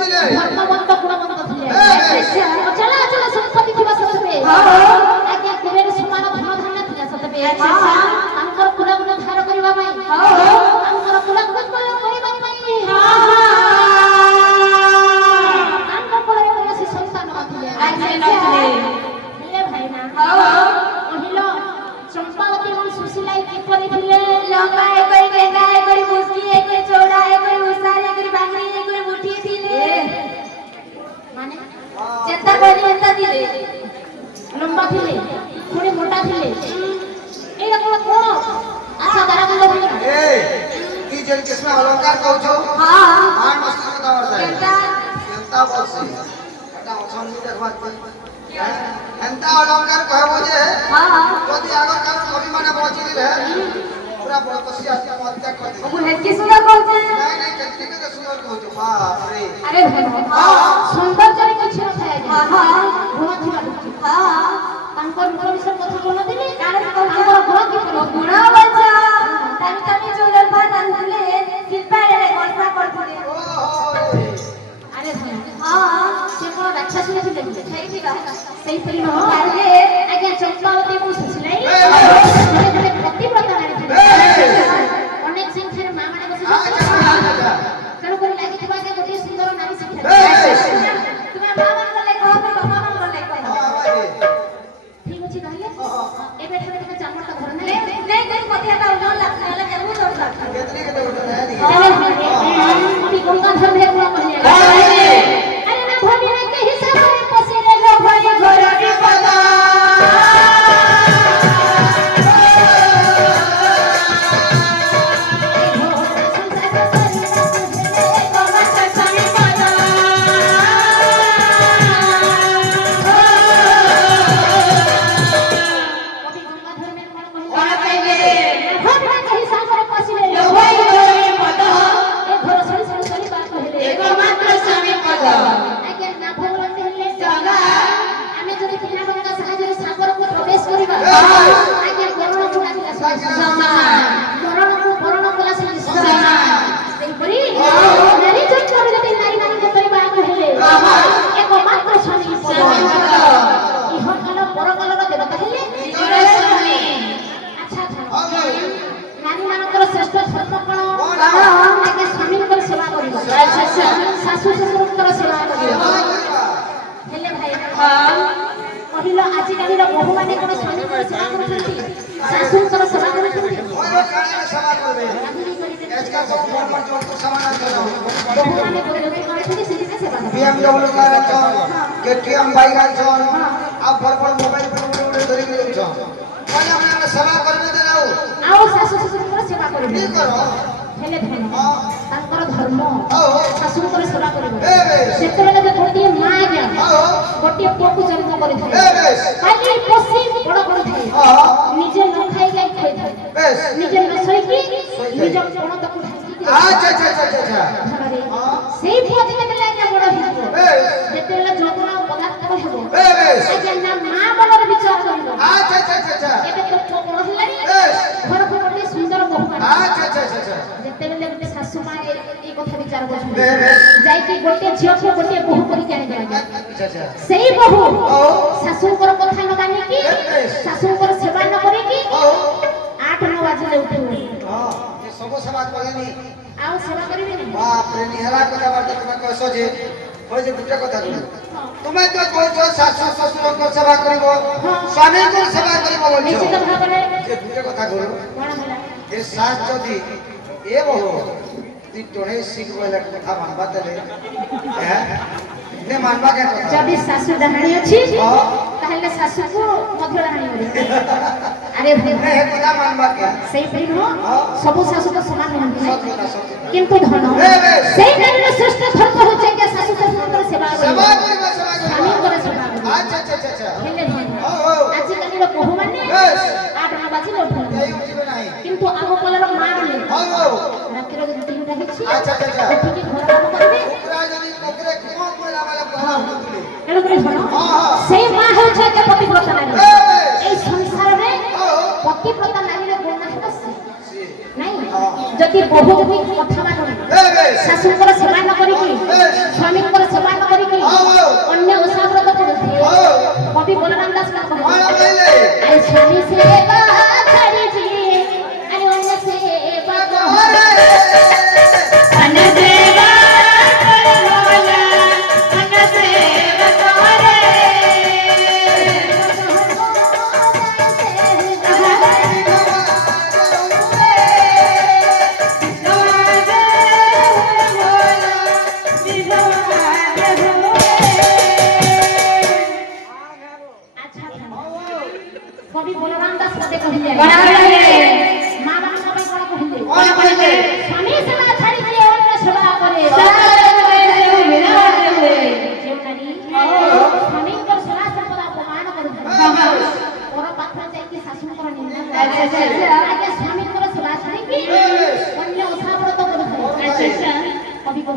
দিলে ধর্মবন্ত গুণবন্ত ଥିଲେ চলা চলা সম্পত্তি ଥିବା ସତ୍ତ୍ୱେ ଆଜ୍ଞା କୁବେର ସମାନ ଧନ ଧାନ୍ୟ ଥିଲା ସତ୍ତ୍ୱେ ତାଙ୍କର କୁଳଗୁଣ ଧାର କରିବା ପାଇଁ ତାଙ୍କର କୁଳଗୁଣ କରିବା ପାଇଁ ତାଙ୍କ କୁଳରେ କୌଣସି ସନ୍ତାନ ନଥିଲେ ହେଲେ ଭାଇନା କହିଲ ଚମ୍ପାବତୀ ଏବଂ ସୁଶୀଲା କିପରି ଥିଲେ ଲମ୍ବା ଏକରି ଗେଣ୍ଡା ଏକରି ମୁସ୍କି ଏକରି ଚୌଡ଼ା ଏକରି ଉଷାର ଏକରି ବାଙ୍ଗରି ଏକରି ମୁଠି ଥିଲେ ମାନେ চেতা করি এতা দিলে লম্বা ଥିଲେ ପୁଣି ମୋଟା ଥିଲେ ଏଇଟା କଣ କଣ ଆଚ୍ଛା ତାରା କଣ କହିଲ ए ई जे कृष्ण अलंकार कहछो हां मान मस्त কথা বলছে কেনটা এন্তা বলছে এটা অসন্ধি দেখবার এন্তা অলংকার কহবো যে हां যদি আগর কারণ কবি মানে বচিলে পুরা বড় কষি আসি মধ্যে কই দে ওগু হেকি সুন্দর কইছে নাই নাই কেতি কেতে সুন্দর कहछो বাপ রে আরে সৌন্দর্যরে কিছু নଥାଏ हां हां গুণ ଥିବା हां ତାଙ୍କ ରୂପ ବିଷୟ କଥା କହୁନଥିଲି କାଳେ ତାଙ୍କର ଗୁଣ କିପରି গুণ বলছ তামি তামি চুলের বাঁধন দিলে শিল্পারে গর্ষা করছিলে ও আরে हां ସେ କଣ ରାକ୍ଷସୀ ଥିଲେ ହେଇଥିଲ ସେଇପରି ନୁହଁ ଆରେ ଆଜ୍ଞା ଚମ୍ପାବତୀ ମୁଁ ସୁଶୀଲାଇ ଗୋଟେ ପ୍ରତିବ୍ରତ ନାରୀ ଥିଲେ ଅନେକ ସଂଖ୍ୟାରେ ମା ମାନେ ବସିଛନ୍ତି ତେଣୁକରି ଲାଗିଥିବା ଯେ ଗୋଟିଏ ସୁନ୍ଦର ନାରୀ ଶିକ୍ଷା তুমি বাবা বলে কহ তুমি বাবা বলে কহ ଠିକ ଅଛି ତାହେଲେ ଏବେ ଠାରେ ଟିକେ ଚାମড়ଟା ଧର नहीं नहीं नहीं पतिया का उन लगने लगे वो दौड़ सकता केतरी केते उठले अभी गंगाधर भैया पूरा कहलिए अरे ना भनी में के हिसाब में पसीने लो भाई घर के पदा କହିଲ ଆଜିକାଲିର ବୋହୂମାନେ କଣ ସ୍ୱାମୀଙ୍କର ସେବା କରୁଛନ୍ତି ଶାଶୁଙ୍କର ସେବା କରୁଛନ୍ତି ओए काने सेवा करबे एजका सब फोन पर जो तो सामान चलो ବୋହୂମାନେ କରିଲେ କଣ ଠିକ ସେଥିପାଇଁ ସେବା କରନ୍ତି BMW कार छन KTM बाइक छन आ बड़ मोबाइल पर उड़े धरि के छन कोने हमने सेवा करबे देलाउ ଆଉ ଶାଶୁ ଶ୍ୱଶୁରଙ୍କର ସେବା କରିବେ की करो ହେଲେ ତାଙ୍କର ଧର୍ମ ଶାଶୁଙ୍କର ସେବା କରିବେ ए बेस ସେତେବେଳେ ଯେ ଗୋଟିଏ ମା ଆଜ୍ଞା ଗୋଟିଏ ପୁଅକୁ ଜନ୍ମ ए କରିଥାଏ बेस ଖାଲି ପୋଷି ବଡ଼ କରିଥାଏ ନିଜେ ନ ଖାଇ ଯାଇ ଖୋଇଥାଏ बेस ନିଜେ ନ ଶୋଇକି ନିଜ ପଣ ତାକୁ ଢାଙ୍କିକି अच्छा ଧନରେ ସେଇ ପୁଅ ଯେତେବେଳେ ଆଜ୍ଞା ବଡ଼ ହେଇଯିବ बेस ଯେତେବେଳେ ଯୌବନ ଆଉ ପଦାର୍ଥ ହେବ ए बेस ଆଜ୍ଞା ନା ମା ମନରେ ବିଚାର କରିବ अच्छा ଏବେ ତ ପୁଅ ବଡ଼ ହେଲାଣି बेस ଘରକୁ ଗୋଟିଏ ସୁନ୍ଦର ବୋହୂ ଆଣିବ अच्छा ଯେତେବେଳେ ଗୋଟେ ଶାଶୁ ମା ଏଇ କଥା ବିଚାର କରୁଛନ୍ତି बेस ଯାଇକି ଗୋଟେ ଝିଅକୁ ଗୋଟେ ବୋହୂ କରିକି ଆଣିବେ ଆଜ୍ଞା अच्छा ସେଇ ବୋହୂ ଶାଶୁଙ୍କର କଥା ନ ମାନିକି ଶାଶୁଙ୍କର ସେବା ନ କରିକି 8-9 ବାଜିଲେ ଉଠିବ हां ये सब सेवा करनी ଆଉ ସେବା କରିବେନି बाप रे निहरा कथा बात तुम कहसो जे होय जे गुटे कथा तुमे तो कहछो सासु ससुर को सेवा करिवो स्वामी को सेवा करिवो ନିଶ୍ଚିତ बोलछो ଭାବରେ जे गुटे कथा करू କଣ ହେଲା ए सास जदी ए बहु ती टोहे सिख बोले कथा मानबा तले हैं ने मानबा के कथा ଯଦି ଶାଶୁ ଡାହାଣୀ ଅଛି हां ତାହେଲେ ଶାଶୁକୁ ମଧ୍ୟ ଡାହାଣୀ କରିବେ ଆରେ ने हे कथा मानबा के ସେଇପରି ନୁହଁ ସବୁ ଶାଶୁ ତ ସମାନ ନୁହନ୍ତି सब कथा କିନ୍ତୁ ଧନ ସେଇ ନାରୀର ଶ୍ରେଷ୍ଠ ଧର୍ମ ହେଉଛି ଯେ ଶାଶୁ ଶ୍ୱଶୁରଙ୍କର ସେବା सेवा କରିବା करिवो ସ୍ୱାମୀଙ୍କର ସେବା କରିବା अच्छा ହେଲେ ଧନ ओ ଆଜିକାଲିର ବୋହୂମାନେ बेस 8-9 ବାଜିଲେ ଉଠନ୍ତି यही उठिबे नाही କିନ୍ତୁ ଆମ କାଳର ମା ମାନେ हां ରାତିର ଯଦି 3ଟା ହେଇଛି अच्छा ଉଠିକି ଘର କାମ କରିବେ ओकरा जदी ओकरे कुआ कोला वाला कहला होतले ତେଣୁକରି ଧନ हां ସେଇ ମା ହେଉଛି ଏକ ପତିବ୍ରତା ନାରୀ बेस এই ସଂସାରରେ हां ପତିବ୍ରତା ନାରୀର ଗୁଣ ହେଲା ସେ सी ନାଇଁ ଯଦି ବୋହୂ ଯଦି କଥା ମାନୁନି बेस ଶାଶୁଙ୍କର ସେବା ନ କରିକି ସ୍ୱାମୀଙ୍କ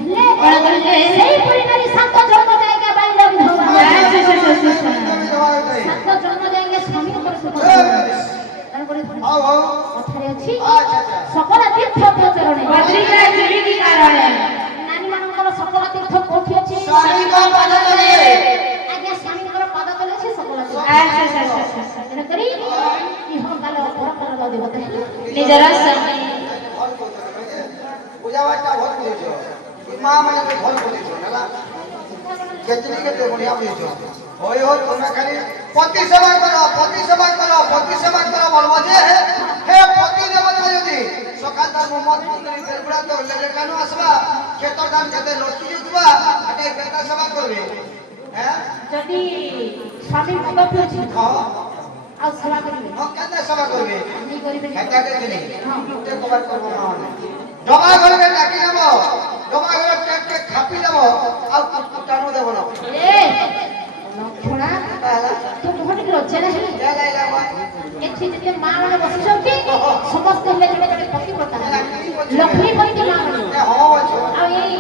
କହିଲେ କଣ କହିଲେ? ସେଇପରି ନାରୀ ସାତ ଜନ୍ମ ଯାଇକା ବାଇଲା ବିଧବା ସାତ ଜନ୍ମ ଯାଇକା ସ୍ୱାମୀ ଉପରେ ସୁଖ ତେଣୁକରି ହଉ ହଉ କଥାରେ ଅଛି ଆଚ୍ଛା ଆଚ୍ଛା ସକଳ ତୀର୍ଥ ପ୍ରଚରଣେ ପତ୍ରିକା ଚୁରିକି କାରଣେ ନାରୀ ମାନଙ୍କର ସକଳ ତୀର୍ଥ କୋଉଠି ଅଛି ସ୍ୱାମୀଙ୍କ ପାଦ ତଳେ। ଆଜ୍ଞା ସ୍ୱାମୀଙ୍କର ପାଦ ତଳେ ଅଛି ସକଳ ତୀର୍ଥ ତେଣୁକରି ଇହ କାଳ ପରକାଳର ଦେବତା ହେଲେ ନିଜର ସ୍ୱାମୀ ଭଲ କହୁଛ ବୁଝାବାଟା ଭଲ ବୁଝୁଛ ମା ମାନେ ବି ଭଲ ବୁଝୁଛ ହେଲା କେତେ କେତେ ବଢିଆ ବୁଝୁଛ ହଇ ହଉ ତୁମେ ଖାଲି ପତି ସେବା କର ପତି ସେବା କର ପତି ସେବା କର বলবো যে হে পতি দেবতা যদি সকাল তার মোমত পুত্রী বেলগুড়া তো লেলে কেন আসবা ক্ষেতর ধান খেতে লটকি যাইবা এটাই বেটা সেবা করবে হ্যাঁ যদি স্বামী মদ ପିଉଛି হ্যাঁ ଆଉ ସେବା କରିବେ কেন সেবা করবে নি କରିବେନି খেতা দেখে উঠে কবার করবো মা ডবা ঘরে ডাকি নেব ডবা ঘরে টেকে খাপি দেব আর টানো দেব না ଏ ଲକ୍ଷଣା ତୁ ମୁହଁ ଟିକେ ଲଜ୍ଜା ନାହିଁ ଏଠି ଯେତେ ମା ମାନେ ବସିଛନ୍ତି ସମସ୍ତେ ହେଲେ ଜଣେ ଜଣେ ପତିବ୍ରତା ଲକ୍ଷ୍ମୀ କହିକି ମା ମାନେ ହଁ ଅଛୁ ଆଉ ଏଇ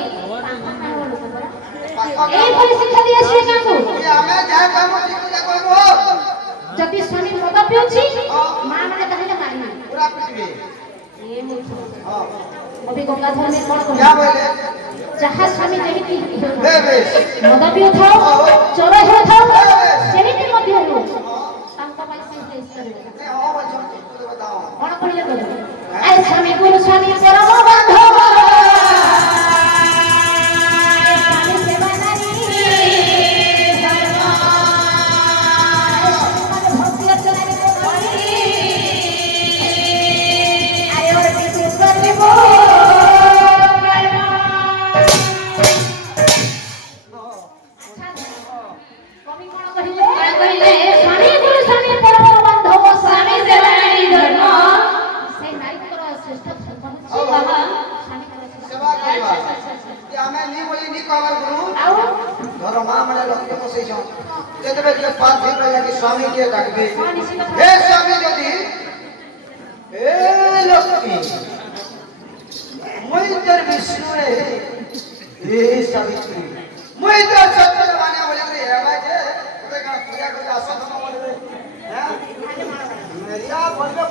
ଏଇଭଳି ଶିକ୍ଷା ଦିଆ ଆସିବେ କାହାକୁ ଆମେ ଯାହା କାମ ଶିଖିଲେ କହିବୁ ଯଦି ସ୍ୱାମୀ ମଦ ପିଉଛି ମା ମାନେ ତାହେଲେ ମାରିବେ ପୁରା ପିଟିବେ ଏ ମୂର୍ଖ ହଁ କବି ଗଙ୍ଗାଧର କଣ ଯାହା କହିଲେ ବୋଇଲେ ଯାହା ସ୍ୱାମୀ ଯେମିତି ବେଶ ମଦ ପିଉଥାଉ ଚୋର ହେଉଥାଉ ଯେମିତି ମଧ୍ୟ ହେଉ ତାଙ୍କ ପାଇଁ ସେ ପ୍ଲେସ୍ କରିବେ ହଁ ଅଛୁ बताओ କଣ କହିଲେ କହିଲେ ଆରେ ସ୍ୱାମୀ ଗୁରୁ ସ୍ୱାମୀ ପରମ ବାନ୍ଧବ ଆରେ ସ୍ୱାମୀ ସେବା ନାରୀ ଧର୍ମ ଆରେ ସ୍ୱାମୀ ଭକ୍ତି ଅର୍ଚ୍ଚନାରେ କୋଣୀ ଆରେ ଅର୍ପି ତୁ କରିବ କବି କଣ କହିଲେ କହିଲେ? ସ୍ୱାମୀ ଗୁରୁ ସ୍ୱାମୀ ପରମ ବାନ୍ଧବ ସ୍ୱାମୀ ସେବା ନାରୀ ଧର୍ମ সেই নারীଙ୍କର ଶ୍ରେଷ୍ଠ ଧର୍ମ ହଉ ହେଉଛି ହଉ ସ୍ୱାମୀଙ୍କର ସେବା। ସେବା କରିବା ଯେ ଆମେ ନି ବୋଲି ନି କବାର ଗୁରୁ ଆଉ ଧର ମା ମାନେ ଲକ୍ଷ୍ମୀ ବସେଇଛନ୍ ଯେତେବେଳେ ଟିକେ ପାଠ ଦିନ ଲାଗି ସ୍ୱାମୀ କିଏ ଡାକବେ ହଁ ନିଶ୍ଚିତ ହେ ସ୍ୱାମୀ ଯଦି ଏ ଲକ୍ଷ୍ମୀ ମୁଇଁ ତୋର ବିଷ୍ଣୁରେ ଏ ସାବିତ୍ରୀ ମୁଇଁ ତୋର ସତ୍ୟ ମାନେ ବୋଲିକରି ହେବା ଯେ ଗୋଟେ କାଣା ପୂଜା କରି ଆସ ତମ ବୋଲିବେ ହ୍ୟାঁ ମେରିଆ ବୋଲିବେ